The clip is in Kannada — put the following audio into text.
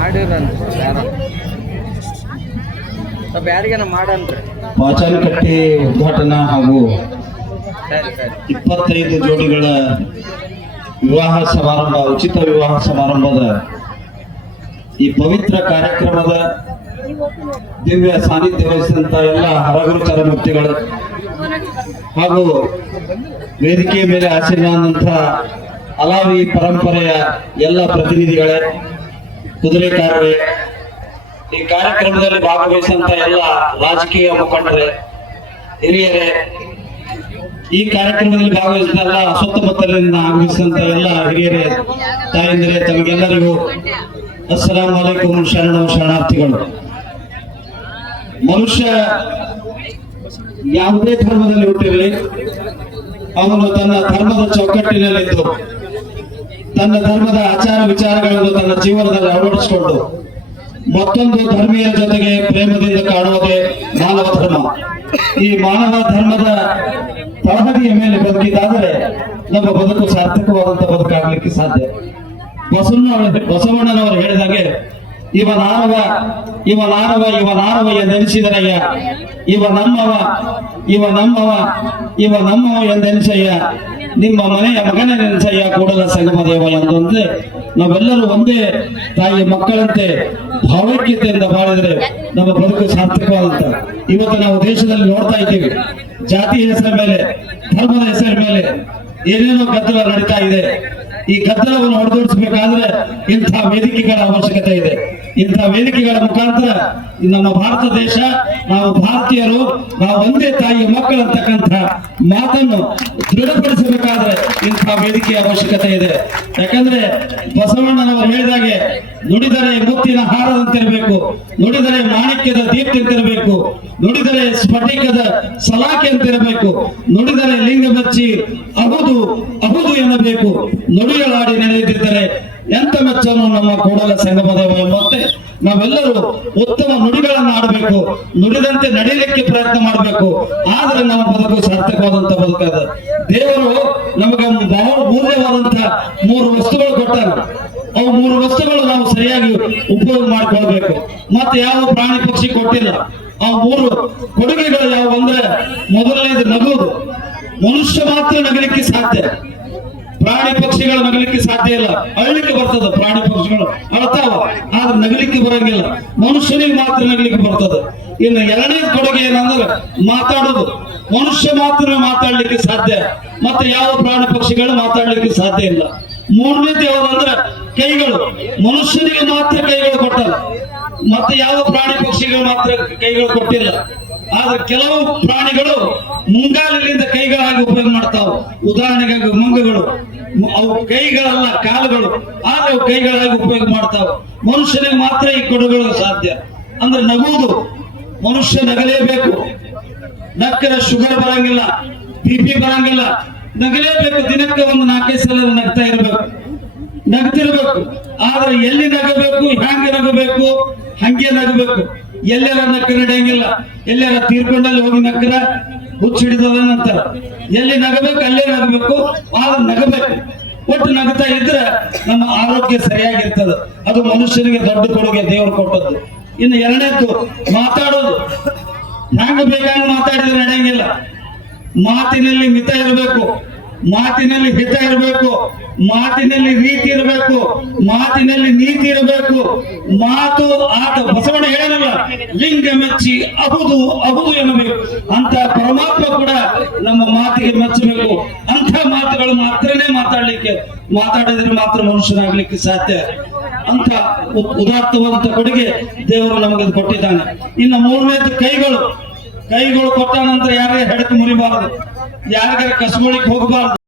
ಮಾಡಿರಂತ. ಯಾರು? ಸ್ವಲ್ಪ ಯಾರಿಗೇನ ಮಾಡನ್ರಿ ಪಾಚಾನಕಟ್ಟೆ ಉದ್ಘಾಟನಾ ಹಾಗೂ ಸರಿ ಸರಿ. ಇಪ್ಪತ್ತೈದು ಜೋಡಿಗಳ ವಿವಾಹ ಸಮಾರಂಭ ಉಚಿತ ವಿವಾಹ ಸಮಾರಂಭದ ಈ ಪವಿತ್ರ ಕಾರ್ಯಕ್ರಮದ ದಿವ್ಯ ಸಾನ್ನಿಧ್ಯ ವಹಿಸಿದಂತ ಎಲ್ಲ ಹರಗುರುಚರ ಮೂರ್ತಿಗಳು ಹಾಗೂ ವೇದಿಕೆಯ ಮೇಲೆ ಆಸೀನಾದಂತಹ ಅಲಾವಿ ಪರಂಪರೆಯ ಎಲ್ಲ ಪ್ರತಿನಿಧಿಗಳೇ ಕುದುರೆಕಾರರೇ ಈ ಕಾರ್ಯಕ್ರಮದಲ್ಲಿ ಭಾಗವಹಿಸಿದಂತ ಎಲ್ಲ ರಾಜಕೀಯ ಮುಖಂಡರೇ, ಹಿರಿಯರೇ, ಈ ಕಾರ್ಯಕ್ರಮದಲ್ಲಿ ಭಾಗವಹಿಸಿದ ಸುತ್ತಮುತ್ತಲಿನ ಆಗಮಿಸಿದಂತ ಎಲ್ಲ ಹಿರಿಯರೇ, ತಾಯಂದಿರೇ, ತಮಗೆಲ್ಲರಿಗೂ ಅಸ್ಸಲಾಂ ವಲೈಕುಂ ಶರಣ ಶರಣಾರ್ಥಿಗಳು. ಮನುಷ್ಯ ಯಾವುದೇ ಧರ್ಮದಲ್ಲಿ ಹುಟ್ಟಿರಲಿ, ಅವನು ತನ್ನ ಧರ್ಮದ ಚೌಕಟ್ಟಿನಲ್ಲಿದ್ದು ತನ್ನ ಧರ್ಮದ ಆಚಾರ ವಿಚಾರಗಳನ್ನು ತನ್ನ ಜೀವನದಲ್ಲಿ ಅಳವಡಿಸಿಕೊಂಡು ಮತ್ತೊಂದು ಧರ್ಮೀಯ ಜೊತೆಗೆ ಪ್ರೇಮದಿಂದ ಕಾಣುವುದೇ ಮಾನವ ಧರ್ಮ. ಈ ಮಾನವ ಧರ್ಮದ ತಳಹದಿಯ ಮೇಲೆ ಬದುಕಿದಾದರೆ ನಮ್ಮ ಬದುಕು ಸಾರ್ಥಕವಾದಂತಹ ಬದುಕಾಗಲಿಕ್ಕೆ ಸಾಧ್ಯ. ಬಸವಣ್ಣ ಬಸವಣ್ಣನವರು ಹೇಳಿದಾಗೆ, ಇವ ನಾರವ ಇವ ನಾರವ ಇವ ನಾರವ ಎಂದೆನಿಸಿದರಯ್ಯ ಇವ ನಮ್ಮವ ಇವ ನಮ್ಮವ ಇವ ನಮ್ಮವ ಎಂದೆನಿಸಯ್ಯ. ನಿಮ್ಮ ಮನೆಯ ಮಗನ ನೆನೆಸಯ್ಯ ಕೂಡಲ ಸಂಗಮ ದೇವಾಲಯ ಎಂದಂದ್ರೆ ನಾವೆಲ್ಲರೂ ಒಂದೇ ತಾಯಿಯ ಮಕ್ಕಳಂತೆ ಭಾವೈಕ್ಯತೆಯಿಂದ ಬಾಳಿದ್ರೆ ನಮ್ಮ ಬದುಕು ಸಾರ್ಥಕವಾದಂತ. ಇವತ್ತು ನಾವು ದೇಶದಲ್ಲಿ ನೋಡ್ತಾ ಇದ್ದೀವಿ. ಜಾತಿ ಹೆಸರ ಮೇಲೆ, ಧರ್ಮದ ಹೆಸರ ಮೇಲೆ ಏನೇನೋ ಗದ್ದಲ ನಡೀತಾ ಇದೆ. ಈ ಗದ್ದಲವನ್ನು ಹೊಡೆದೋಡಿಸಬೇಕಾದ್ರೆ ಇಂಥ ವೇದಿಕೆಗಳ ಅವಶ್ಯಕತೆ ಇದೆ. ಇಂಥ ವೇದಿಕೆಗಳ ಮುಖಾಂತರ ನಮ್ಮ ಭಾರತ ದೇಶ, ನಾವು ಭಾರತೀಯರು, ನಾವು ಒಂದೇ ತಾಯಿಯ ಮಕ್ಕಳಂತಕ್ಕಂಥ ಮಾತನ್ನು ದೃಢಪಡಿಸಬೇಕಾದ್ರೆ ಇಂತಹ ವೇದಿಕೆಯ ಅವಶ್ಯಕತೆ ಇದೆ. ಯಾಕಂದ್ರೆ ಬಸವಣ್ಣನವರು ಹೇಳಿದಾಗೆ, ನುಡಿದರೆ ಮುತ್ತಿನ ಹಾರದಂತಿರಬೇಕು, ನುಡಿದರೆ ಮಾಣಿಕ್ಯದ ದೀಪ್ತಿಂತಿರಬೇಕು, ನುಡಿದರೆ ಸ್ಫಟಿಕದ ಸಲಾಕೆ ಅಂತಿರಬೇಕು ನುಡಿದರೆ ಲಿಂಗ ಬಚ್ಚಿ ಅಹುದು ಅಹುದು ಎನ್ನಬೇಕು ನುಡಿಗಳಾಡಿ ನಡೆಯುತ್ತಿದ್ದರೆ ಎಂತ ಮೆಚ್ಚನು ನಮ್ಮ ಕೂಡಲ ಸಂಗಮದವ ನಾವೆಲ್ಲರೂ ಉತ್ತಮ ನುಡಿಗಳನ್ನು ಆಡಬೇಕು ನುಡಿದಂತೆ ನಡೆಯಲಿಕ್ಕೆ ಪ್ರಯತ್ನ ಮಾಡಬೇಕು. ಆದ್ರೆ ನಮ್ಮ ಬದುಕು ಸಾರ್ಥಕವಾದಂತ ಬದುಕಾದ ದೇವರು ನಮಗೆ ಬಹಳ ಮೂಲ್ಯವಾದಂತ ಮೂರು ವಸ್ತುಗಳು ಕೊಟ್ಟಾರ. ಅವು ಮೂರು ವಸ್ತುಗಳು ನಾವು ಸರಿಯಾಗಿ ಉಪಯೋಗ ಮಾಡಿಕೊಳ್ಬೇಕು. ಮತ್ತೆ ಯಾವ ಪ್ರಾಣಿ ಪಕ್ಷಿ ಕೊಟ್ಟಿಲ್ಲ. ಆ ಮೂರು ಕೊಡುಗೆಗಳು ಯಾವ ಅಂದ್ರೆ ಮೊದಲನೇದು ನಗುವುದು. ಮನುಷ್ಯ ಮಾತ್ರ ನಗಲಿಕ್ಕೆ ಸಾಧ್ಯ. ಪ್ರಾಣಿ ಪಕ್ಷಿಗಳು ನಗಲಿಕ್ಕೆ ಸಾಧ್ಯ ಇಲ್ಲ. ಅಳ್ಳಿಕ್ಕೆ ಬರ್ತದ ಪ್ರಾಣಿ ಪಕ್ಷಿಗಳು. ಅಳ್ತಾವ. ಆದ್ರೆ ನಗಲಿಕ್ಕೆ ಬರಂಗಿಲ್ಲ. ಮನುಷ್ಯನಿಗೆ ಮಾತ್ರ ನಗಲಿಕ್ಕೆ ಬರ್ತದ. ಇನ್ನು ಎರಡನೇ ಕೊಡುಗೆ ಏನಂದ್ರೆ ಮಾತಾಡೋದು. ಮನುಷ್ಯ ಮಾತ್ರ ಮಾತಾಡ್ಲಿಕ್ಕೆ ಸಾಧ್ಯ. ಮತ್ತೆ ಯಾವ ಪ್ರಾಣಿ ಪಕ್ಷಿಗಳು ಮಾತಾಡ್ಲಿಕ್ಕೆ ಸಾಧ್ಯ ಇಲ್ಲ. ಮೂರನೇದು ಯಾವ್ದಂದ್ರೆ ಕೈಗಳು. ಮನುಷ್ಯನಿಗೆ ಮಾತ್ರ ಕೈಗಳು ಕೊಟ್ಟಲ್ಲ. ಮತ್ತೆ ಯಾವ ಪ್ರಾಣಿ ಪಕ್ಷಿಗಳು ಮಾತ್ರ ಕೈಗಳು ಕೊಟ್ಟಿಲ್ಲ. ಆದ್ರೆ ಕೆಲವು ಪ್ರಾಣಿಗಳು ಮುಂಗಾಲಿನಿಂದ ಕೈಗಳಾಗಿ ಉಪಯೋಗ ಮಾಡ್ತಾವ. ಉದಾಹರಣೆಗಾಗಿ ಮಂಗಗಳು. ಅವು ಕೈಗಳಲ್ಲ, ಕಾಲುಗಳು. ಆದ್ರೆ ಅವು ಕೈಗಳಾಗಿ ಉಪಯೋಗ ಮಾಡ್ತಾವ. ಮನುಷ್ಯನಿಗೆ ಮಾತ್ರ ಈ ಕೊಡುಗಳು ಸಾಧ್ಯ. ಅಂದ್ರೆ ನಗುವುದು. ಮನುಷ್ಯ ನಗಲೇಬೇಕು. ನಕ್ಕರ ಶುಗರ್ ಬರಂಗಿಲ್ಲ, ಬಿ ಪಿ ಬರಂಗಿಲ್ಲ. ನಗಲೇಬೇಕು. ದಿನಕ್ಕೆ ಒಂದು ನಾಲ್ಕೈದು ಸಲ ನಗ್ತಾ ಇರಬೇಕು. ನಗ್ತಿರ್ಬೇಕು. ಆದ್ರೆ ಎಲ್ಲಿ ನಗಬೇಕು, ಹ್ಯಾಂಗೆ ನಗಬೇಕು? ಹಂಗೆ ನಗಬೇಕು. ಎಲ್ಲೆಲ್ಲ ನಕ್ಕ ನಡೆಯಂಗಿಲ್ಲ. ಎಲ್ಲೆಲ್ಲ ತೀರ್ಕೊಂಡಲ್ಲಿ ಹೋಗಿ ನಕ್ಕರ ಹುಚ್ಚ ಹಿಡಿದದಂತಾರ ಎಲ್ಲಿ ನಗಬೇಕು, ಅಲ್ಲೇ ನಗಬೇಕು, ಆಗ ನಗಬೇಕು. ಒಟ್ಟು ನಗ್ತಾ ಇದ್ರೆ ನಮ್ಮ ಆರೋಗ್ಯ ಸರಿಯಾಗಿರ್ತದೆ. ಅದು ಮನುಷ್ಯನಿಗೆ ದೊಡ್ಡ ಕೊಡುಗೆ ದೇವರು ಕೊಟ್ಟದ್ದು. ಇನ್ನು ಎರಡನೇದ್ದು ಮಾತಾಡೋದು. ಹ್ಯಾಂಗ ಬೇಕಾಗ ಮಾತಾಡಿದ್ರೆ ನಡೆಯಂಗಿಲ್ಲ. ಮಾತಿನಲ್ಲಿ ಮಿತ ಇರಬೇಕು. ಮಾತಿನಲ್ಲಿ ಹಿತ ಇರಬೇಕು, ಮಾತಿನಲ್ಲಿ ರೀತಿ ಇರಬೇಕು, ಮಾತಿನಲ್ಲಿ ನೀತಿ ಇರಬೇಕು. ಮಾತು ಆತ ಬಸವಣ್ಣ ಹೇಳಲ್ಲ ಲಿಂಗ ಮೆಚ್ಚಿ ಅಹುದು ಅಹುದು ಎನ್ನಬೇಕು. ಅಂತ ಪರಮಾತ್ಮ ಕೂಡ ನಮ್ಮ ಮಾತಿಗೆ ಮೆಚ್ಚಬೇಕು. ಅಂತ ಮಾತುಗಳು ಮಾತ್ರನೇ ಮಾತಾಡ್ಲಿಕ್ಕೆ, ಮಾತಾಡಿದ್ರೆ ಮಾತ್ರ ಮನುಷ್ಯನಾಗ್ಲಿಕ್ಕೆ ಸಾಧ್ಯ. ಅಂತ ಉದಾತ್ತವಂತ ಕೊಡುಗೆ ದೇವರು ನಮಗೆ ಕೊಟ್ಟಿದ್ದಾನೆ. ಇನ್ನು ಮೂರನೇದು ಕೈಗಳು. ಕೈಗಳು ಕೊಟ್ಟ ನಂತರ ಯಾರೇ ಹೆಡಕು ಮುರಿಬಾರದು. ત્યારે કસમણી ખોખમાં